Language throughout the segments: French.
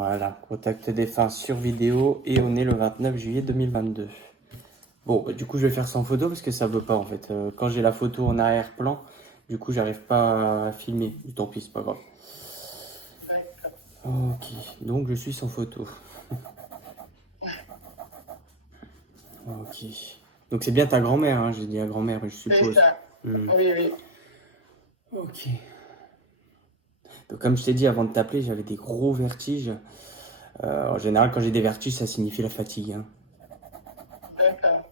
Voilà, contact défunt sur vidéo et on est le 29 juillet 2022. Bon, du coup, je vais faire sans photo parce que ça veut pas en fait. Quand j'ai la photo en arrière-plan, du coup, j'arrive pas à filmer. Tant pis, c'est pas grave. Ok, donc je suis sans photo. Ok. Donc c'est bien ta grand-mère, hein, j'ai dit à grand-mère, je C'est suppose. ça. Oui, oui. Ok. Donc comme je t'ai dit avant de t'appeler, j'avais des gros vertiges. En général, quand j'ai des vertiges, ça signifie la fatigue, hein. D'accord.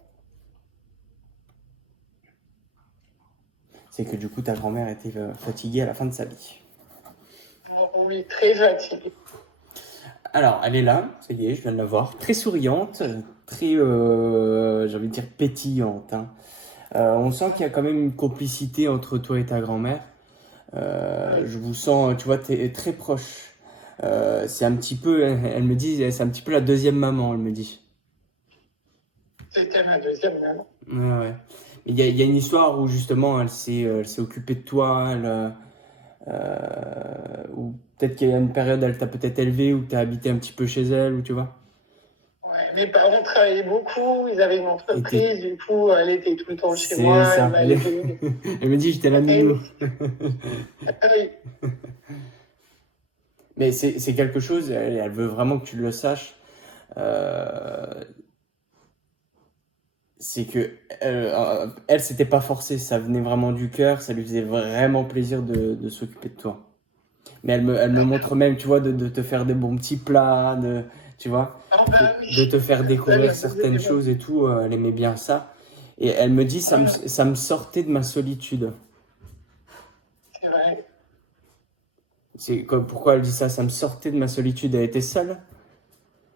C'est que du coup, ta grand-mère était fatiguée à la fin de sa vie. Oui, très fatiguée. Alors, elle est là, ça y est, je viens de la voir. Très souriante, très, j'ai envie de dire, pétillante, hein. On sent qu'il y a quand même une complicité entre toi et ta grand-mère. Je vous sens, tu vois, t'es très proche. C'est un petit peu, elle me dit, c'est un petit peu la deuxième maman, elle me dit. C'était ma deuxième maman. Ouais, ouais. Il y a une histoire où justement elle s'est occupée de toi, ou peut-être qu'il y a une période, elle t'a peut-être élevé, ou t'as habité un petit peu chez elle, ou tu vois. Ouais, mes parents travaillaient beaucoup, ils avaient une Et entreprise, du coup, elle était tout le temps chez c'est moi, elle ça. m'a aidée. Elle me dit, j'étais la Et nounou. oui, oui, Mais c'est quelque chose, elle veut vraiment que tu le saches. Euh, c'est que elle, c'était pas forcé, ça venait vraiment du cœur, ça lui faisait vraiment plaisir de s'occuper de toi. Mais elle me montre même, tu vois, de te faire des bons petits plats, tu vois, ah de, bah oui, de te faire ça découvrir me faisait certaines des bons. choses et tout. Elle aimait bien ça. Et elle me dit, Voilà, ça me sortait de ma solitude. c'est vrai. Pourquoi elle dit ça? Ça me sortait de ma solitude. Elle était seule.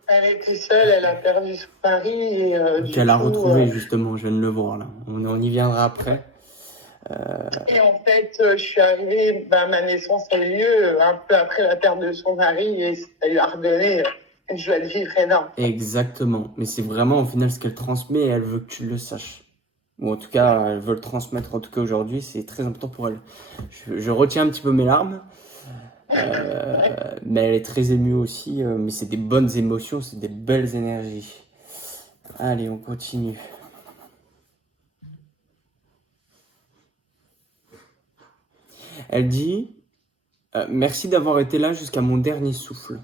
Elle était seule, elle a perdu son mari et du Qu'elle a coup, retrouvé justement, je viens de le voir là. On y viendra après. et en fait, je suis arrivée, bah, ma naissance a eu lieu un peu après la perte de son mari et ça lui a redonné une joie de vivre énorme. Exactement. Mais c'est vraiment au final ce qu'elle transmet et elle veut que tu le saches. Ou en tout cas, elle veut le transmettre en tout cas aujourd'hui. C'est très important pour elle. Je retiens un petit peu mes larmes. Mais elle est très émue aussi. Mais c'est des bonnes émotions, c'est des belles énergies. Allez, on continue. Elle dit merci d'avoir été là jusqu'à mon dernier souffle.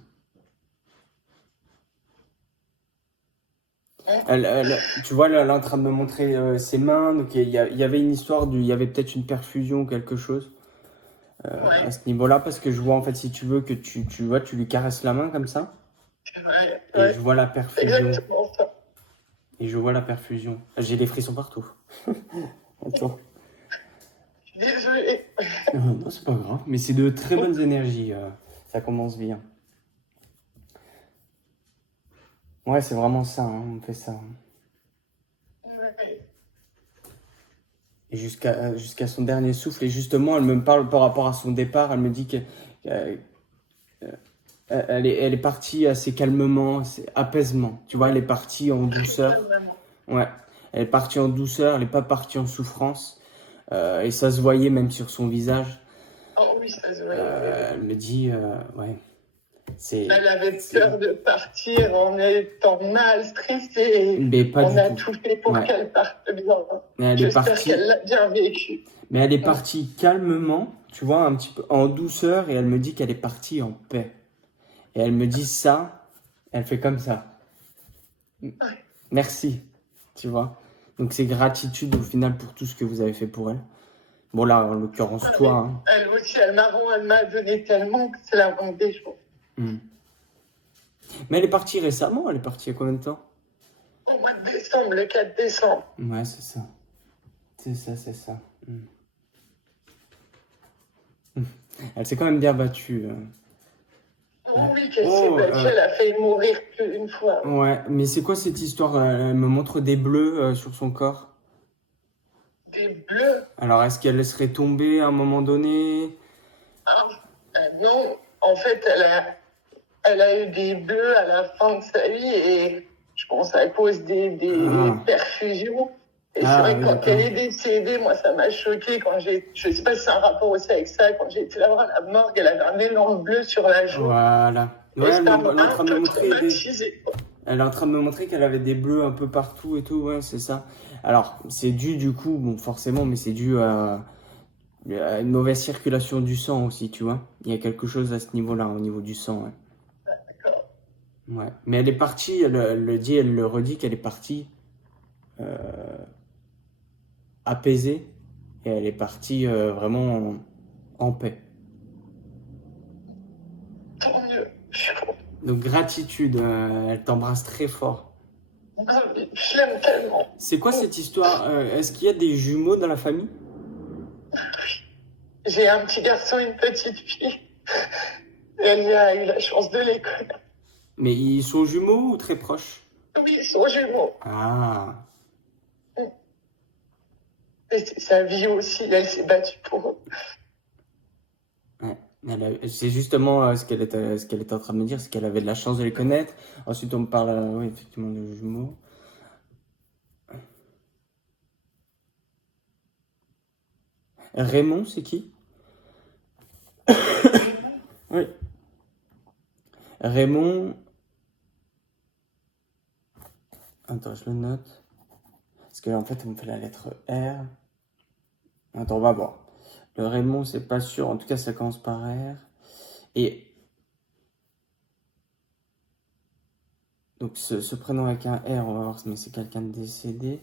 Tu vois, là, elle est en train de me montrer ses mains. Donc, il y avait une histoire, il y avait peut-être une perfusion ou quelque chose à Ouais, ce niveau-là. Parce que je vois, en fait, si tu veux, que tu vois, tu lui caresses la main comme ça. c'est vrai, Et je ouais, vois la c'est perfusion. exactement ça. Et je vois la perfusion. J'ai des frissons partout. Attends. Je suis désolée. Non, c'est pas grave. Mais c'est de très bonnes énergies. Ça commence bien. Ouais, c'est vraiment ça, hein, on fait ça. Ouais. Et jusqu'à son dernier souffle. Et justement, elle me parle par rapport à son départ. Elle me dit qu'elle elle est partie assez calmement, assez apaisement. Tu vois, elle est partie en Très bien, douceur. maman. Ouais, elle est partie en douceur. Elle n'est pas partie en souffrance. Et ça se voyait même sur son visage. Oh oui, ça se voyait, oui, oui. Elle me dit, ouais, c'est, Elle avait c'est, peur de partir en étant mal, stressée. mais pas On du a tout. tout fait pour Ouais, qu'elle parte bien. mais elle est J'espère qu'elle partie. l'a bien vécu. Mais elle est partie calmement, tu vois, un petit peu en douceur. Et elle me dit qu'elle est partie en paix. Et elle me dit ça. Elle fait comme ça. Merci, tu vois. Donc c'est gratitude au final pour tout ce que vous avez fait pour elle. Bon là, en l'occurrence toi, Mais hein. elle aussi, elle m'a donné tellement que c'est la moindre des choses. Hmm. Mais elle est partie récemment, elle est partie il y a combien de temps? Au mois de décembre, le 4 décembre. Ouais, c'est ça. C'est ça, c'est ça. Elle s'est quand même bien battue. Oh oui, qu'elle s'est Oh, battue, elle a failli mourir plus d'une fois. ouais, mais c'est quoi cette histoire? Elle me montre des bleus sur son corps. Des bleus. Alors, est-ce qu'elle laisserait tomber à un moment donné? Ah, non, en fait, elle a eu des bleus à la fin de sa vie et je pense à cause des Ah, perfusions. Et c'est ah vrai que oui, quand elle d'accord. est décédée, moi, ça m'a choquée quand je sais pas si c'est un rapport aussi avec ça, quand j'ai été la voir à la morgue, elle avait un énorme bleu sur la joue. Voilà. Ouais, Et ça elle est m'a en un train de me peu montrer traumatisée. elle est en train de me montrer qu'elle avait des bleus un peu partout et tout, ouais, c'est ça. Alors, c'est dû du coup, bon, forcément, mais c'est dû à une mauvaise circulation du sang aussi, tu vois. Il y a quelque chose à ce niveau-là, au niveau du sang, ouais. Ouais. Mais elle est partie, elle le dit, elle le redit qu'elle est partie apaisée et elle est partie vraiment en paix. Tant mieux. Je suis contente. Donc gratitude, elle t'embrasse très fort. Ah, mais je l'aime tellement. C'est quoi cette histoire? Est-ce qu'il y a des jumeaux dans la famille? J'ai un petit garçon et une petite fille. Elle a eu la chance de les connaître. Mais ils sont jumeaux ou très proches? Oui, ils sont jumeaux. Ah, Et c'est sa vie aussi. Elle s'est battue pour eux. ouais. C'est justement ce qu'elle était en train de me dire, c'est qu'elle avait de la chance de les connaître. Ensuite, on me parle, oui, effectivement, de jumeaux. Raymond, c'est qui? Oui. Raymond. Attends, je le note. Parce que en fait, on me fait la lettre R. Attends, on va voir. Le Raymond, c'est pas sûr. En tout cas, ça commence par R. Et donc, ce prénom avec un R, on va voir, mais c'est quelqu'un de décédé.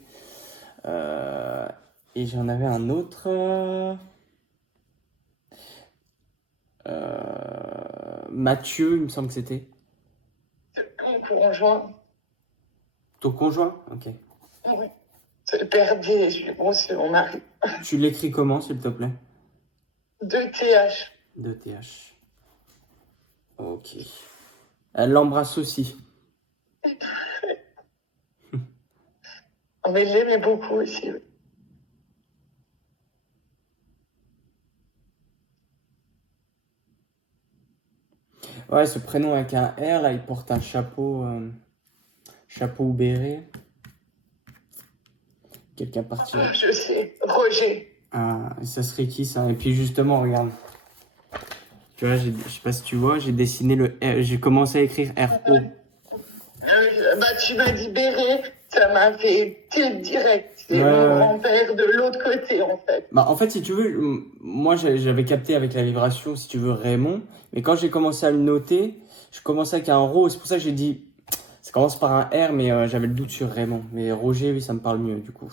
Et j'en avais un autre. Mathieu, il me semble que c'était. Mon conjoint. Ton conjoint? Ok. Oui. C'est le père des jumeaux, c'est mon mari. Tu l'écris comment, s'il te plaît? 2 TH. 2TH. Ok. Elle l'embrasse aussi. Mais il l'aimait beaucoup aussi. Oui. Ouais, ce prénom avec un R, là, il porte un chapeau ou béret. Quelqu'un parti. Je sais, Roger. Ah, et ça serait qui ça? Et puis justement, regarde. Tu vois, je sais pas si tu vois, j'ai dessiné le R, j'ai commencé à écrire RO. Bah, tu m'as dit Béret, ça m'a fait tilt direct. C'est mon grand-père de l'autre côté, en fait. Bah, en fait, si tu veux, moi j'avais capté avec la vibration, si tu veux, Raymond. Mais quand j'ai commencé à le noter, je commençais avec un Ro. C'est pour ça que j'ai dit, ça commence par un R, mais j'avais le doute sur Raymond. Mais Roger, oui, ça me parle mieux, du coup.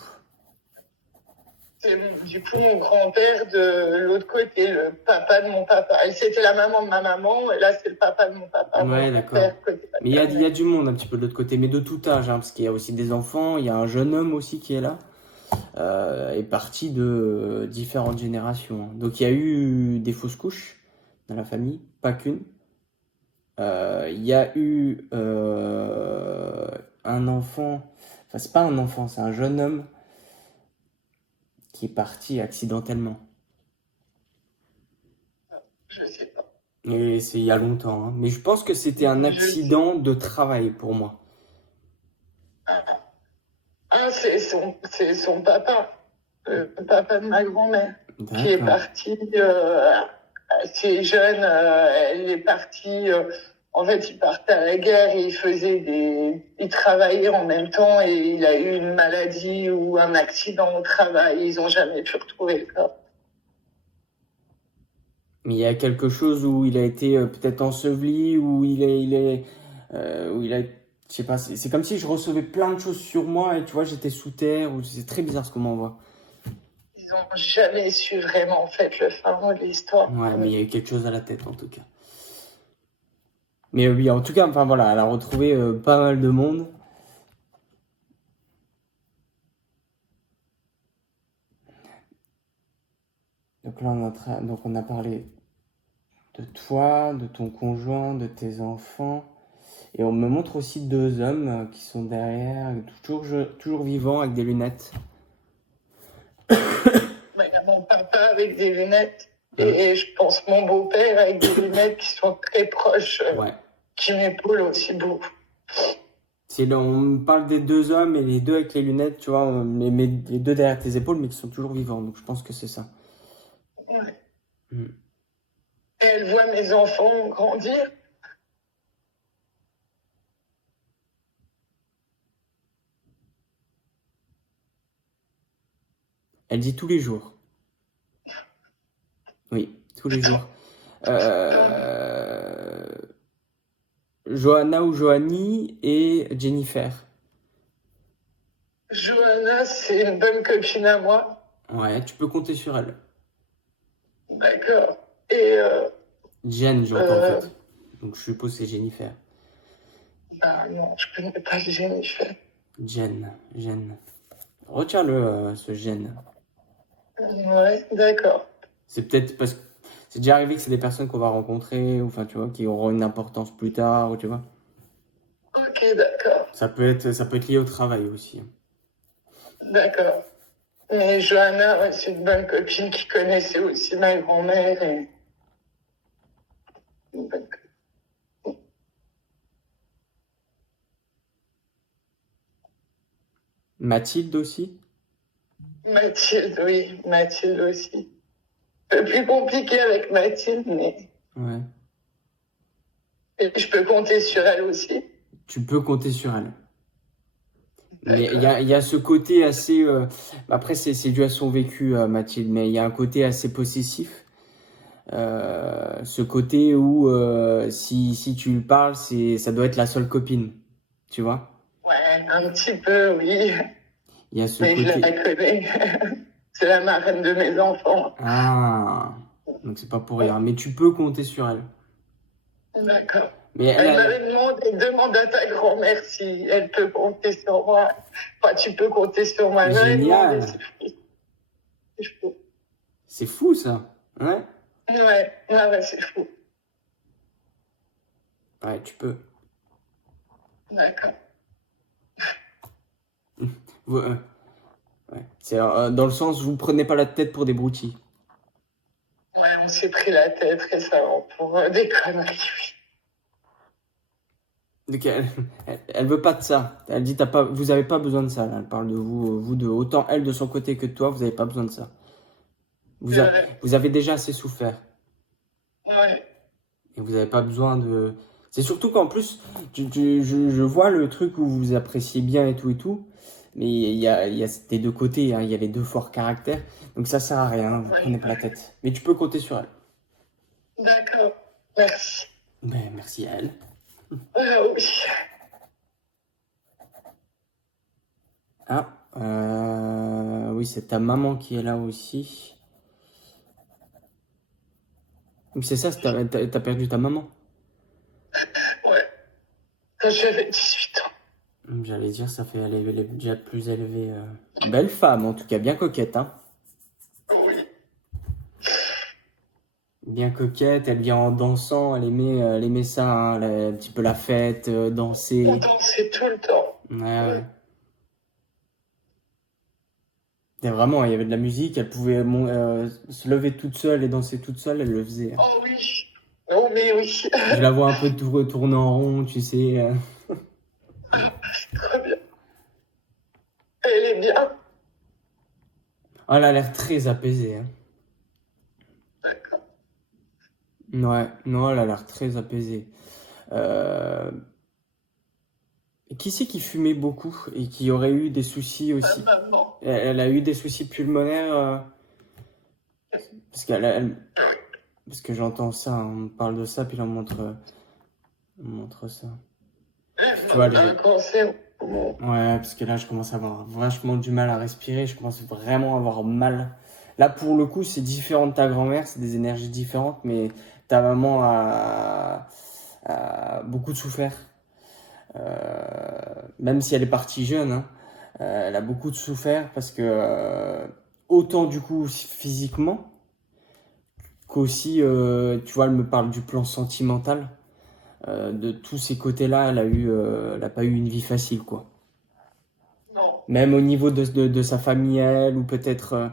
C'est du coup mon grand-père de l'autre côté, le papa de mon papa. C'était la maman de ma maman, et là c'est le papa de mon papa. Ouais, mon d'accord. père, côté Mais il y a du monde un petit peu de l'autre côté, mais de tout âge, hein, parce qu'il y a aussi des enfants, il y a un jeune homme aussi qui est là, et parti de différentes générations, hein. Donc il y a eu des fausses couches dans la famille, pas qu'une. Il y a eu un enfant, enfin c'est pas un enfant, c'est un jeune homme qui est parti accidentellement. Je sais pas. Et c'est il y a longtemps, hein. Mais je pense que c'était un accident de travail pour moi. Ah, c'est son papa, le papa de ma grand-mère, qui est D'accord. parti assez jeune. Elle est partie. En fait, il partait à la guerre et il travaillait en même temps et il a eu une maladie ou un accident au travail. Ils ont jamais pu retrouver le corps. Mais il y a quelque chose où il a été peut-être enseveli, où il a, je sais pas, c'est comme si je recevais plein de choses sur moi et tu vois, j'étais sous terre, ou c'est très bizarre ce qu'on m'envoie. Ils ont jamais su vraiment, en fait, le fin mot de l'histoire. Ouais, mais il y a eu quelque chose à la tête en tout cas. Mais oui, en tout cas, enfin voilà, elle a retrouvé pas mal de monde. Donc là, donc on a parlé de toi, de ton conjoint, de tes enfants. Et on me montre aussi 2 hommes qui sont derrière, toujours vivants avec des lunettes. Il y a mon papa avec des lunettes et je pense mon beau-père avec des lunettes qui sont très proches, Ouais. qui m'épaulent aussi beaucoup. On me parle des 2 hommes et les 2 avec les lunettes, tu vois, les 2 derrière tes épaules, mais qui sont toujours vivants. Donc je pense que c'est ça. Ouais. Et elle voit mes enfants grandir. Elle dit tous les jours. Oui, tous les jours. Euh, Johanna ou Joanie et Jennifer. Johanna, c'est une bonne copine à moi. Ouais, tu peux compter sur elle. D'accord. Et Jen, j'entends en fait. Donc je suppose que c'est Jennifer. bah non, je connais pas Jennifer. Jen. Retiens-le, ce Jen. Ouais, d'accord. C'est peut-être parce que c'est déjà arrivé que c'est des personnes qu'on va rencontrer, ou enfin, tu vois, qui auront une importance plus tard, ou tu vois. Ok, d'accord. Ça peut être lié au travail aussi. D'accord. Mais Johanna, ouais, c'est une bonne copine qui connaissait aussi ma grand-mère et une bonne Mathilde aussi? Mathilde, oui, Mathilde aussi. Un peu plus compliqué avec Mathilde, mais Ouais. et je peux compter sur elle aussi. Tu peux compter sur elle. Mais D'accord. il y a ce côté assez. Après, c'est dû à son vécu, Mathilde, mais il y a un côté assez possessif. Ce côté où si tu lui parles, ça doit être la seule copine. Tu vois? Ouais, un petit peu, oui. Il y a ce Mais je la côté. connais. C'est la marraine de mes enfants. Ah! Donc c'est pas pour rien. Mais tu peux compter sur elle. D'accord. Mais Elle m'avait demandé, demande à ta grand-mère si elle peut compter sur moi. Enfin, tu peux compter sur moi. Elle m'avait demandé génial! si je peux. C'est fou ça. Ouais? Ouais, c'est fou. Ouais, tu peux. D'accord. Ouais. Ouais. C'est dans le sens, vous prenez pas la tête pour des broutilles. Ouais, on s'est pris la tête récemment pour des conneries, oui. Donc elle veut pas de ça. Elle dit vous avez pas besoin de ça. Là. Elle parle de vous deux. Autant elle de son côté que toi, vous avez pas besoin de ça. C'est vrai. Vous avez déjà assez souffert Ouais. et vous avez pas besoin de. C'est surtout qu'en plus, je vois le truc où vous appréciez bien et tout, mais il y a des deux côtés. Hein. Il y a les deux forts caractères, donc ça sert à rien. Vous prenez pas la tête. Mais tu peux compter sur elle. D'accord. Merci. Ben merci à elle. Oui. Ah, oui, c'est ta maman qui est là aussi. Oui, c'est ça, t'as perdu ta maman. Ouais. Quand j'avais 18 ans. J'allais dire, elle est déjà plus élevée. Belle femme, en tout cas, bien coquette, hein. Oui. Bien coquette, elle vient en dansant, elle aimait ça, hein, un petit peu la fête, On danser. dansait tout le temps. Ouais, ouais. Et vraiment, il y avait de la musique, elle pouvait se lever toute seule et danser toute seule, elle le faisait. Hein. Oh oui. Oh mais oui. Je la vois un peu tourner en rond, tu sais. Très bien. Elle est bien. Oh, elle a l'air très apaisée. Hein. D'accord. Ouais, non, elle a l'air très apaisée. Euh, Qui c'est qui fumait beaucoup et qui aurait eu des soucis Ma aussi? maman. Elle a eu des soucis pulmonaires parce parce que j'entends ça, hein, on me parle de ça puis là on montre ça. Tu vois, Un cancer. ouais, parce que là je commence à avoir vachement du mal à respirer, je commence vraiment à avoir mal. Là pour le coup c'est différent de ta grand-mère, c'est des énergies différentes, mais ta maman a beaucoup souffert. Même si elle est partie jeune, hein, elle a beaucoup de souffert parce que autant du coup physiquement qu'aussi, tu vois, elle me parle du plan sentimental. De tous ces côtés-là, elle a pas eu une vie facile, quoi. Non. Même au niveau de sa famille, elle, ou peut-être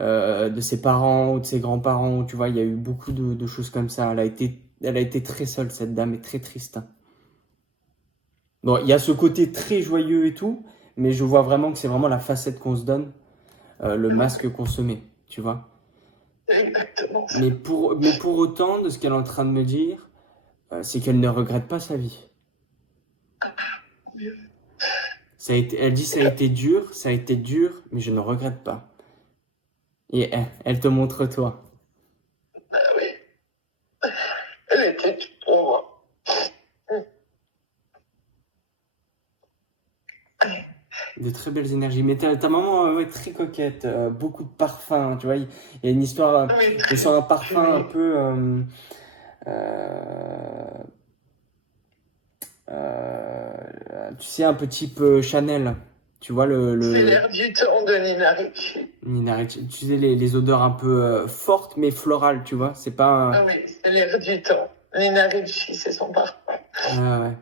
de ses parents ou de ses grands-parents, tu vois, il y a eu beaucoup de choses comme ça. Elle a été très seule, cette dame, et très triste. Hein. Bon, il y a ce côté très joyeux et tout, mais je vois vraiment que c'est vraiment la facette qu'on se donne, le masque qu'on se met, tu vois. C'est exactement ça. Mais pour autant, de ce qu'elle est en train de me dire, c'est qu'elle ne regrette pas sa vie. Elle dit ça a été dur, mais je ne regrette pas. Et elle te montre toi. Bah oui, elle était toute pour moi. De très belles énergies. Mais ta maman, ouais, très coquette, beaucoup de parfums, tu vois. Il y a une histoire, Oui, je sens un parfum un oui. peu, euh, tu sais, un peu type Chanel. Tu vois C'est le l'air du temps de Nina Ricci. Nina Ricci. Tu sais, les odeurs un peu fortes mais florales, tu vois. C'est pas. Ah oui, c'est l'air du temps. Nina Ricci, c'est son parfum. Ouais.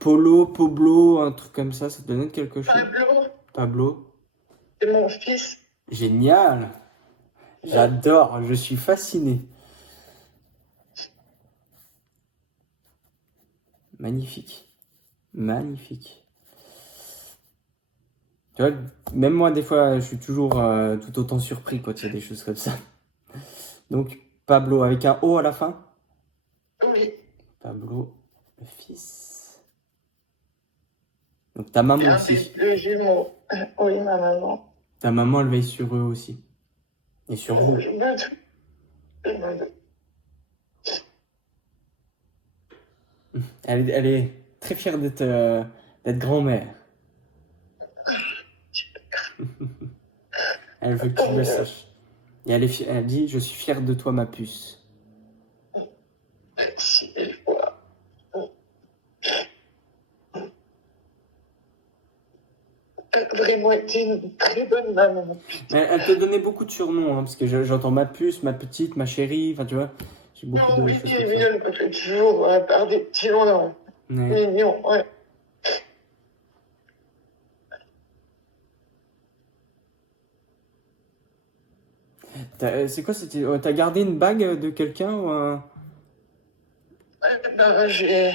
Pablo, un truc comme ça te donne quelque chose? Pablo, Pablo. c'est mon fils. Génial. J'adore, je suis fasciné. Magnifique. Magnifique. Tu vois, même moi, des fois, je suis toujours tout autant surpris quand il y a des choses comme ça. Donc, Pablo, avec un O à la fin? Oui, Pablo, le fils. Donc, ta c'est maman un des aussi. deux jumeaux. Oui, ma maman. Ta maman, elle veille sur eux aussi. Et sur vous. Je me doute. Je me doute. Elle est très fière d'être grand-mère. Elle veut que tu le saches. Et elle dit, je suis fière de toi, ma puce. Merci mille fois. Elle a vraiment été une très bonne maman. Mais elle te donnait beaucoup de surnoms, hein, parce que j'entends ma puce, ma petite, ma chérie, enfin tu vois, j'ai beaucoup Non, de oui, choses comme ça. elle me fait toujours par des petits noms Ouais. mignons. Ouais. C'est quoi, t'as gardé une bague de quelqu'un ou Ben, j'ai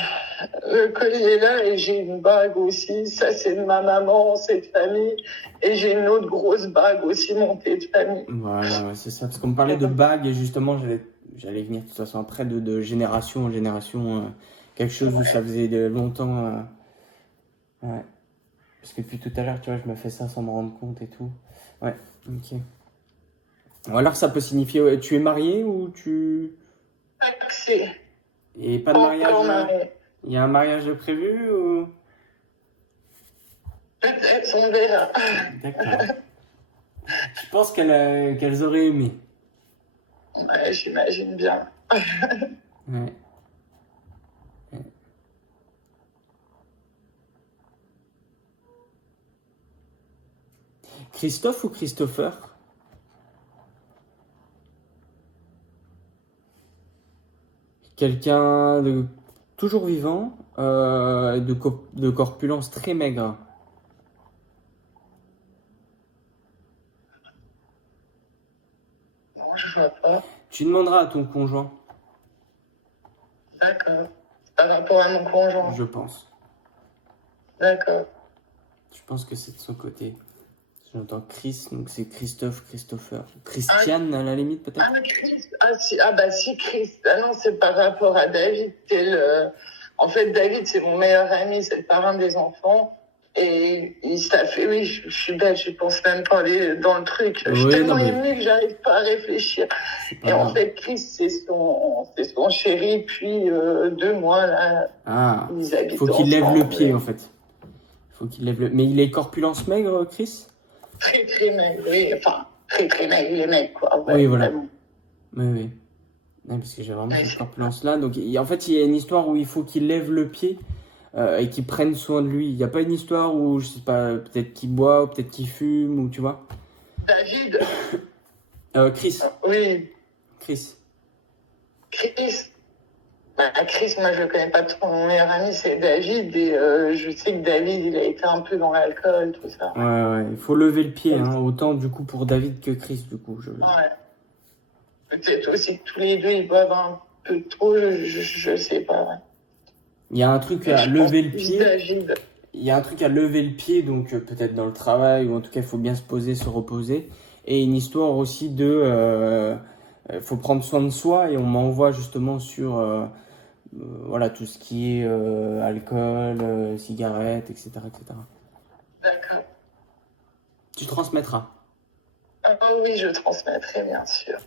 le collier là et j'ai une bague aussi. Ça, c'est de ma maman, c'est de famille. Et j'ai une autre grosse bague aussi montée de famille. Voilà, ouais, c'est ça. Parce qu'on me parlait de bagues et justement, j'allais venir de toute façon après de génération en génération, quelque chose où ça faisait longtemps. Ouais. Parce que depuis tout à l'heure, tu vois, je me fais ça sans me rendre compte et tout. Ouais, ok. Ou alors ça peut signifier, tu es marié ou tu... C'est Et pas de mariage encore mariée. il y a un mariage de prévu ou... Peut-être, on verra. D'accord. Je pense qu'elles auraient aimé. Ouais, j'imagine bien. Ouais. Christophe ou Christopher? Quelqu'un de toujours vivant, de corpulence très maigre. Non, je vois pas. Tu demanderas à ton conjoint, D'accord. Par rapport à mon conjoint. je pense. D'accord. Je pense que c'est de son côté. J'entends Chris, donc c'est Christophe, Christopher. Christiane à la limite peut-être? Ah, Chris. Ah, si. Ah, bah, si, Chris. Ah, non, c'est par rapport à David. En fait, David, c'est mon meilleur ami, c'est le parrain des enfants. Et ça fait, oui, je suis bête, je pense même pas aller dans le truc. Je suis Oui, non tellement mais émue que j'arrive pas à réfléchir. c'est pas Et en grave. fait, Chris, c'est son chéri, puis 2 mois, là, Ah, ils habitent faut qu'il lève le ensemble. pied en fait. Faut qu'il lève le... Mais il est corpulence maigre, Chris? Très, très maigre, oui. Enfin, très, très maigre, il est maigre, quoi. Ouais, Oui, voilà. vraiment. Oui, oui. Ouais, parce que j'ai vraiment Ouais, cette corpulence-là. Donc, en fait, il y a une histoire où il faut qu'il lève le pied et qu'il prenne soin de lui. Il n'y a pas une histoire où, je sais pas, peut-être qu'il boit, ou peut-être qu'il fume, ou tu vois. David, Chris. oui. Chris. Chris, Chris, moi je le connais pas trop. Mon meilleur ami c'est David et je sais que David il a été un peu dans l'alcool, tout ça. Ouais, il faut lever le pied, hein, autant du coup pour David que Chris, du coup. Ouais. Peut-être aussi que tous les deux ils boivent un peu trop, je sais pas. Ouais. Il y a un truc à Je lever pense le que pied. David. Il y a un truc à lever le pied, donc peut-être dans le travail, ou en tout cas, il faut bien se poser, se reposer. Et une histoire aussi de... faut prendre soin de soi, et on m'envoie justement sur Voilà, tout ce qui est alcool, cigarettes, etc., etc. D'accord. Tu transmettras. Ah oui, je transmettrai, bien sûr.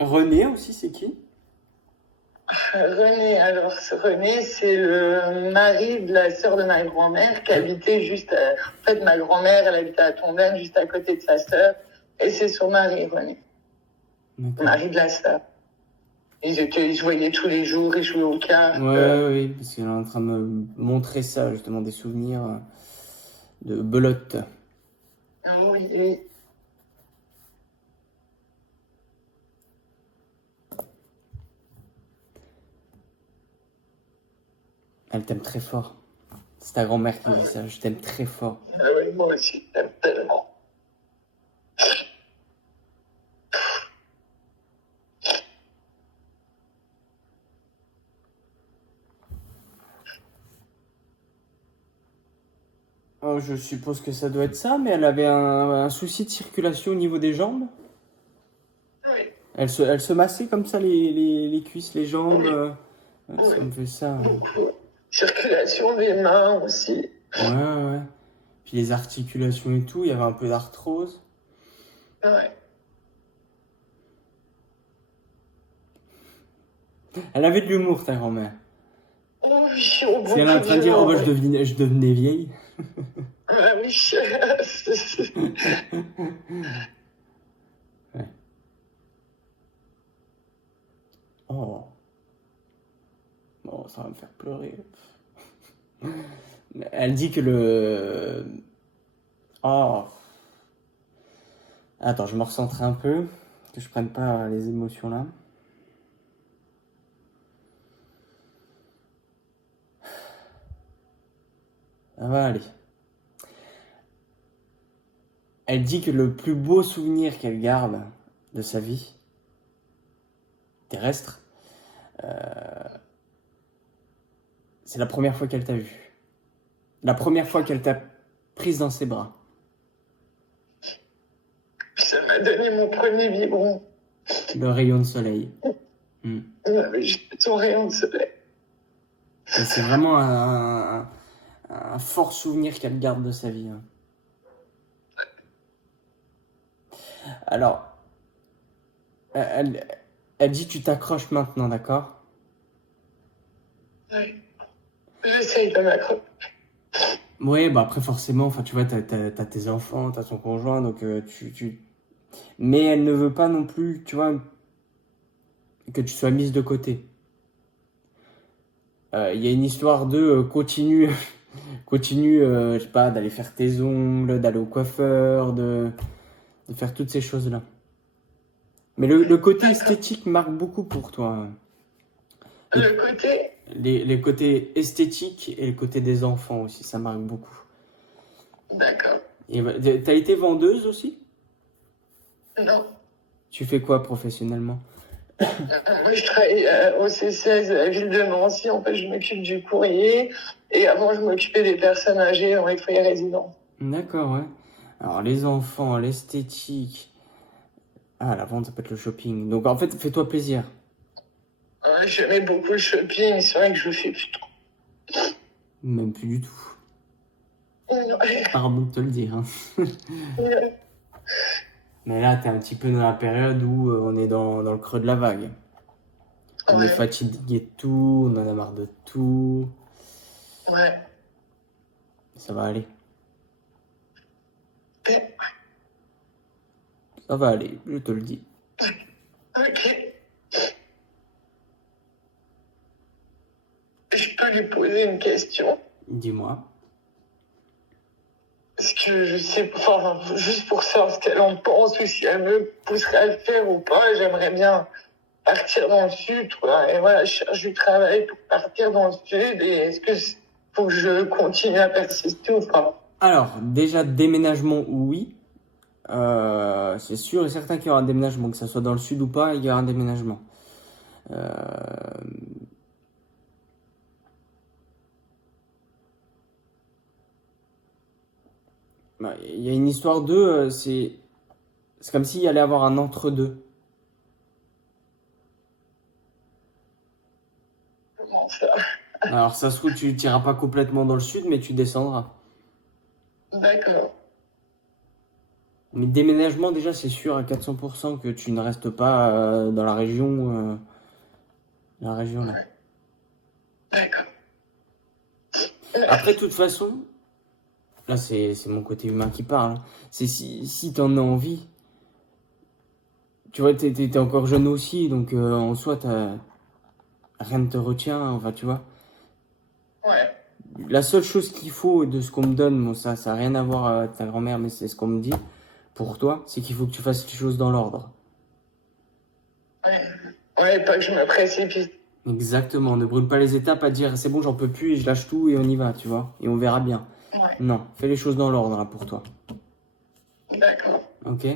René aussi, c'est qui? René, alors René, c'est le mari de la sœur de ma grand-mère qui habitait en fait, ma grand-mère, elle habitait à Tondaine, juste à côté de sa sœur. Et c'est son mari, René. D'accord. Mari de la sœur. Ils se voyaient tous les jours, ils jouaient aux cartes. Ouais, oui, parce qu'elle est en train de me montrer ça, justement, des souvenirs de belote. Ah oui, oui. Elle t'aime très fort. C'est ta grand-mère qui dit ça, je t'aime très fort. Ah oui, moi aussi, je t'aime tellement. Oh, je suppose que ça doit être ça, mais elle avait un souci de circulation au niveau des jambes. Oui, Elle se massait comme ça les cuisses, les jambes. Ça oui, me fait ça. beaucoup. Circulation des mains aussi. Ouais, ouais. Puis les articulations et tout, il y avait un peu d'arthrose. Ouais. Elle avait de l'humour, ta grand-mère. Oh oui, au Si elle est en train de dire, oh bah je devenais vieille. Ah oui. Ouais. Oh. Bon, ça va me faire pleurer. Elle dit que le... Oh. Attends, je me recentre un peu, que je prenne pas les émotions là. Ça va aller. Elle dit que le plus beau souvenir qu'elle garde de sa vie terrestre, c'est la première fois qu'elle t'a vu. La première fois qu'elle t'a prise dans ses bras. Ça m'a donné mon premier biberon. Le rayon de soleil. Son rayon de soleil. Et c'est vraiment un fort souvenir qu'elle garde de sa vie. Hein. Alors, elle dit tu t'accroches maintenant, d'accord? Oui. J'essaye de m'accrocher. Ouais, bah après forcément, enfin tu vois, t'as tes enfants, t'as ton conjoint, donc Mais elle ne veut pas non plus, tu vois, que tu sois mise de côté. Il y a une histoire de continue, continue, je sais pas, d'aller faire tes ongles, d'aller au coiffeur, de faire toutes ces choses-là. Mais le côté esthétique marque beaucoup pour toi. Le côté. Les côtés esthétiques et le côté des enfants aussi, ça marque beaucoup. D'accord. Et t'as été vendeuse aussi? Non. Tu fais quoi professionnellement? Moi, je travaille au C16 à la ville de Nancy. En fait, je m'occupe du courrier. Et avant, je m'occupais des personnes âgées dans les foyers résidents. D'accord, ouais. Alors, les enfants, l'esthétique. Ah, la vente, ça peut être le shopping. Donc, en fait, fais-toi plaisir. J'aimais beaucoup le shopping. C'est vrai que je le fais plus trop. Même plus du tout. Pardon de te le dire. Hein. Mais là, t'es un petit peu dans la période où on est dans le creux de la vague. On est fatigué de tout, on en a marre de tout. Ouais. Ça va aller. Ça va aller, je te le dis. Ok. Je peux lui poser une question? Dis-moi. Est-ce que je sais, enfin, juste pour savoir ce qu'elle en pense ou si elle me pousserait à le faire ou pas, j'aimerais bien partir dans le sud, quoi. Et voilà, je cherche du travail pour partir dans le sud. Et est-ce que faut que je continue à persister ou pas? Alors, déjà, déménagement, oui. C'est sûr et certain qu'il y aura un déménagement, que ça soit dans le sud ou pas, il y aura un déménagement. Il y a une histoire de, c'est comme s'il y allait avoir un entre-deux. Comment ça? Alors, ça se trouve, tu t'iras pas complètement dans le sud, mais tu descendras. D'accord. Mais déménagement, déjà, c'est sûr à 400% que tu ne restes pas dans la région là. Ouais. D'accord. Après, de toute façon, là, c'est mon côté humain qui parle, hein. C'est si t'en as envie, tu vois, t'es encore jeune aussi, donc en soi, rien ne te retient, enfin, tu vois. Ouais. La seule chose qu'il faut de ce qu'on me donne, bon, ça n'a rien à voir avec ta grand-mère, mais c'est ce qu'on me dit pour toi, c'est qu'il faut que tu fasses les choses dans l'ordre. Ouais. Ouais, pas que je me précipite. Exactement, ne brûle pas les étapes à dire c'est bon, j'en peux plus et je lâche tout et on y va, tu vois, et on verra bien. Ouais. Non, fais les choses dans l'ordre là pour toi, D'accord. ok?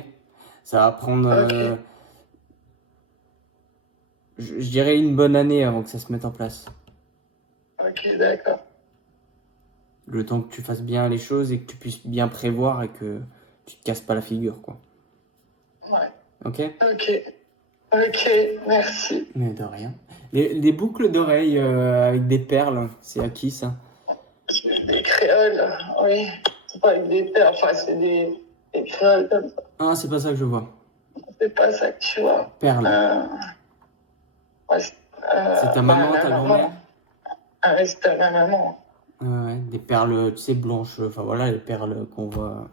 Ça va prendre, Ok. je dirais une bonne année avant que ça se mette en place. Ok, d'accord. Le temps que tu fasses bien les choses et que tu puisses bien prévoir et que tu te casses pas la figure, quoi. Ouais. Ok? Ok. Ok, merci. Mais de rien. Les boucles d'oreilles avec des perles, c'est à qui ça? Des créoles, oui. C'est pas avec des perles, enfin, c'est des créoles comme ça. Ah, c'est pas ça que je vois. C'est pas ça que tu vois. Perles. Ouais, C'est ta bah, maman, ma ta maman. grand-mère? Ah, ouais, c'était ma maman. Ouais, des perles, tu sais, blanches. Enfin voilà, les perles qu'on voit.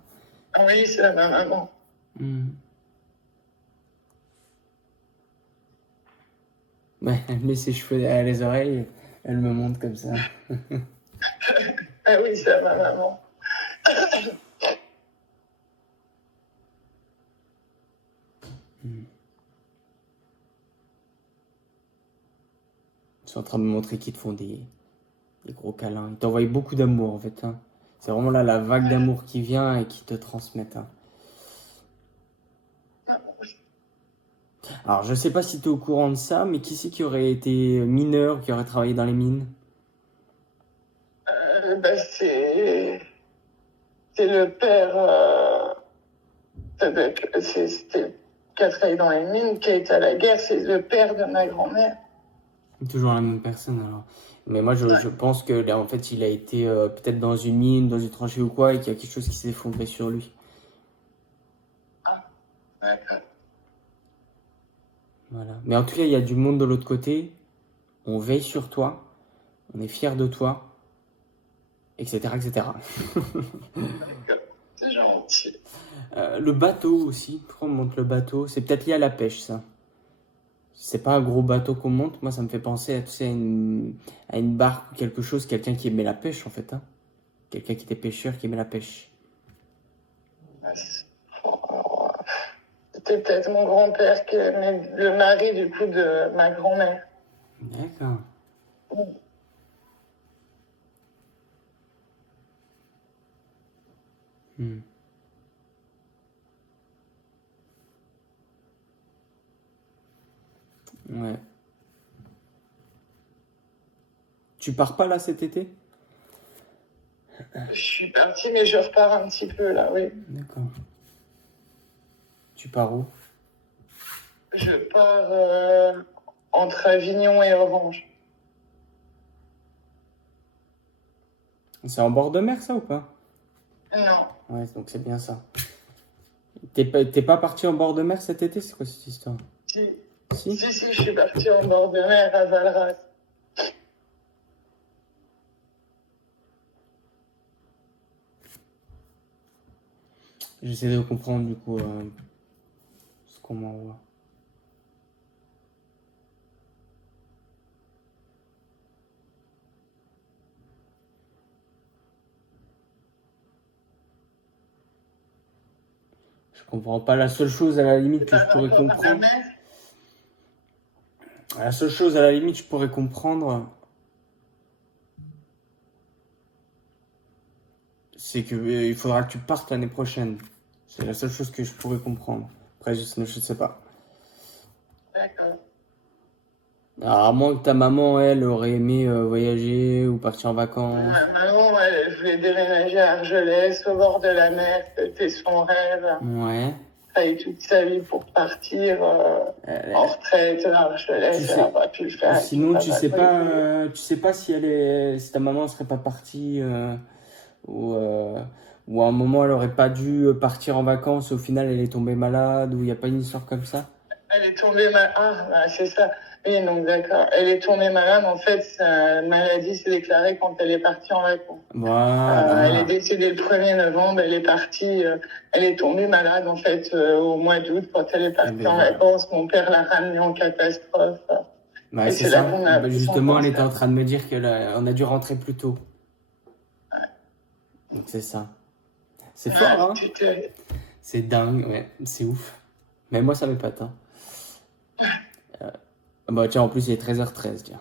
Ah oui, c'est ma maman. Hmm. Ouais, elle met ses cheveux à les oreilles, elle me montre comme ça. Ah oui, c'est ma maman. Ils sont en train de me montrer qu'ils te font des gros câlins. Ils t'envoient beaucoup d'amour en fait, hein. C'est vraiment là la vague d'amour qui vient et qui te transmettent, hein. Alors je sais pas si tu es au courant de ça, mais qui c'est qui aurait été mineur, qui aurait travaillé dans les mines? Bah, c'est le père, c'était qui a travaillé dans les mines, qui a été à la guerre, c'est le père de ma grand-mère. Toujours la même personne alors. Mais moi je pense que là en fait il a été peut-être dans une mine, dans une tranchée ou quoi, et qu'il y a quelque chose qui s'est effondré sur lui. D'accord. Voilà. Mais en tout cas il y a du monde de l'autre côté. On veille sur toi, on est fiers de toi, etc. etc. C'est gentil. Le bateau aussi, pourquoi on monte le bateau? C'est peut-être lié à la pêche ça. C'est pas un gros bateau qu'on monte, moi ça me fait penser à, tu sais, à une barque ou quelque chose, quelqu'un qui aimait la pêche en fait, hein. Quelqu'un qui était pêcheur, qui aimait la pêche. C'était peut-être mon grand-père, mais le mari du coup de ma grand-mère. D'accord. Hmm. Ouais. Tu pars pas là cet été? Je suis partie, mais je repars un petit peu là, oui. D'accord. Tu pars où? Je pars entre Avignon et Orange. C'est en bord de mer ça ou pas? Non. Ouais, donc c'est bien ça. T'es pas parti en bord de mer cet été? C'est quoi cette histoire? Si. Si? Si, je suis partie en bord de mer à Valras. J'essaie de comprendre du coup ce qu'on m'envoie. Je comprends pas. La seule chose à la limite que je pourrais comprendre. La seule chose à la limite je pourrais comprendre, c'est que il faudra que tu partes l'année prochaine. C'est la seule chose que je pourrais comprendre. Après, je sais pas. D'accord. Alors, à moins que ta maman, elle, aurait aimé voyager ou partir en vacances. Ma maman, elle voulait déménager à Argelès, au bord de la mer. C'était son rêve. Ouais. travaillé toute sa vie pour partir en retraite. Là, je laisse, elle n'a pas pu le faire. Sinon, tu sais pas si ta maman serait pas partie ou, euh, ou à un moment elle aurait pas dû partir en vacances, au final elle est tombée malade, ou il n'y a pas une histoire comme ça? Elle est tombée malade. Ah, bah, c'est ça. Oui, donc d'accord. Elle est tombée malade. En fait, sa maladie s'est déclarée quand elle est partie en vacances. Elle est Voilà. décédée le 1er novembre. Elle est partie. Elle est tombée malade en fait au mois d'août quand elle est partie ben en voilà. vacances. Mon père l'a ramenée en catastrophe. Ouais, Et c'est c'est là ça. qu'on a Bah, appris son justement, elle était cancer. en train de me dire on a dû rentrer plus tôt. Donc c'est ça. C'est fort, Ah, hein? putain. C'est dingue, ouais. C'est ouf. Mais moi, ça m'épate, hein. Bah tiens, en plus, il est 13h13, tiens.